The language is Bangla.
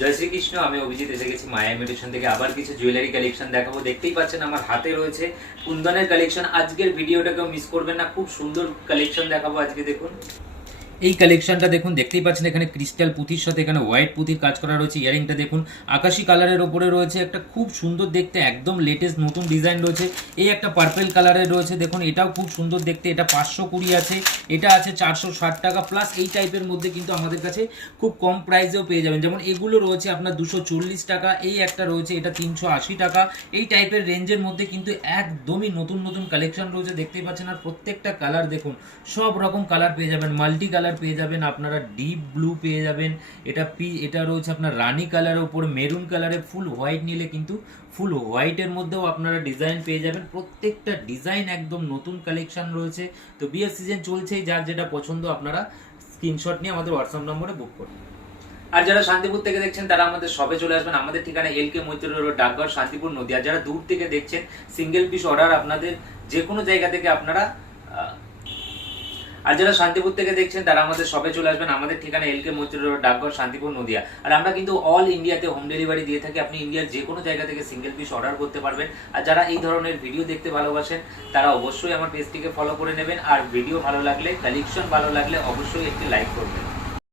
জয় শ্রীকৃষ্ণ। আমি অভিজিৎ এসে গেছি মায়া ইমিটেশন থেকে আবার কিছু জুয়েলারি কালেকশন দেখাবো। দেখতেই পাচ্ছেন আমার হাতে রয়েছে কুন্দনের কালেকশন। আজকের ভিডিওটাকেও মিস করবেন না, খুব সুন্দর কালেকশন দেখাবো আজকে। দেখুন এই কালেকশনটা দেখুন, দেখতেই পাচ্ছেন এখানে ক্রিস্টাল পুঁতির সাথে এখানে হোয়াইট পুঁতির কাজ করা রয়েছে। ইয়ারিংটা দেখুন আকাশি কালারের ওপরে রয়েছে, একটা খুব সুন্দর দেখতে একদম লেটেস্ট নতুন ডিজাইন রয়েছে। এই একটা পার্পেল কালারের রয়েছে, দেখুন এটাও খুব সুন্দর দেখতে। এটা 520 আছে, এটা আছে 460 টাকা প্লাস। এই টাইপের মধ্যে কিন্তু আমাদের কাছে খুব কম প্রাইসেও পেয়ে যাবেন। যেমন এগুলো রয়েছে আপনার 240 টাকা, এই একটা রয়েছে এটা 380 টাকা। এই টাইপের রেঞ্জের মধ্যে কিন্তু একদমই নতুন নতুন কালেকশন রয়েছে, দেখতেই পাচ্ছেন। আর প্রত্যেকটা কালার দেখুন, সব রকম কালার পেয়ে যাবেন, মাল্টি কালার পেয়ে যাবেন, আপনারা ডিপ ব্লু পেয়ে যাবেন। এটা রয়েছে আপনার রানী কালারের উপর মেরুন কালারে, ফুল হোয়াইট নিলে কিন্তু ফুল হোয়াইটের মধ্যেও আপনারা ডিজাইন পেয়ে যাবেন। প্রত্যেকটা ডিজাইন একদম নতুন কালেকশন রয়েছে। তো বিয়ের সিজন চলছেই, যার যেটা পছন্দ আপনারা স্ক্রিনশট নিয়ে আমাদের হোয়াটসঅ্যাপ নম্বরে বুক করুন। আর যারা শান্তিপুর থেকে দেখছেন তারা আমাদের শপে চলে আসবেন। আমাদের ঠিকানা LK মৈত্র রোড, ডাকঘর, শান্তিপুর, নদিয়া। যারা দূর থেকে দেখছেন সিঙ্গেল পিস অর্ডার আপনাদের যে কোনো জায়গা থেকে আপনারা আর যারা শান্তিপুর থেকে দেখছেন তারা আমাদের শপে চলে আসবেন। আমাদের ঠিকানা LK মৈত্র রোড, ডাকঘর, শান্তিপুর, নদিয়া। আর আমরা কিন্তু অল ইন্ডিয়াতে হোম ডেলিভারি দিয়ে থাকি। আপনি ইন্ডিয়ার যে কোনো জায়গা থেকে সিঙ্গেল পিস অর্ডার করতে পারবেন। আর যারা এই ধরনের ভিডিও দেখতে ভালোবাসেন তারা অবশ্যই আমার পেজটিকে ফলো করে নেবেন। আর ভিডিও ভালো লাগলে, কালেকশন ভালো লাগলে অবশ্যই একটি লাইক করবেন।